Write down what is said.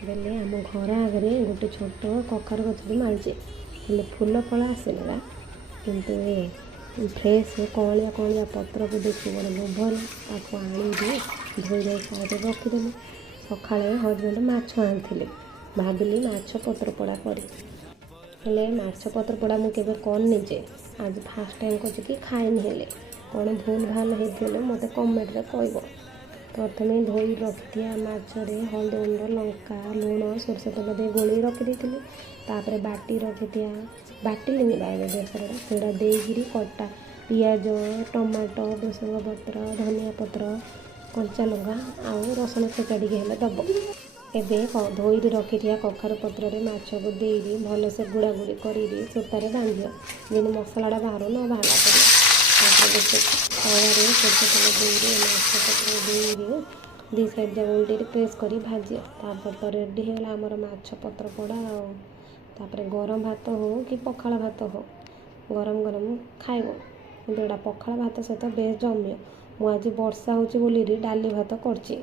बेले आम घर आगे गोटे छोट कखार गछ भी मारिचे हेल्ले फूल फल आसेगा किंतु ये फ्रेश कौलिया कौलिया पत्र को देखी बड़े लोभ ताको आनी धोई धाई साइड रखीदेली सका हजबैंड माछ आनी भाविली माछ पत्र पोड़ा करी हेले माछ पत्र पोड़ा मुझे करनी जे आज फास्ट टाइम कर कि खाएनी हेले कौन भूल भाल होते मत कमेंट कह प्रथम धोई रखी माछरे हल्दी गुंड लंका लुण सोरष तेल दे गोली रखी तापर बाटी रखी बाटिली बेसर से देकर कटा पियाज टमाटो भृसंग पत्र धनिया पत्र कंचा लंका आउ रसुण छेचा टे दब एबे धोई रखी कखार पत्र माछ को दे भलसे गुड़ा गुड़ी कर सूतार बांध जेन मसलाटा बाहर न बाहर तावे सरष तेल दे माछ पत्र दे दी साइड जगह उल्टे प्रेस कर भाज तापर तो रेडी है आमर माछ पत्र पोड़ा तापर गरम भात हो कि पखाल भात हो गरम गरम खाइब कि पखाल भात सहित बेस जमियो मुझे वर्षा होची बोली डाली भात करची।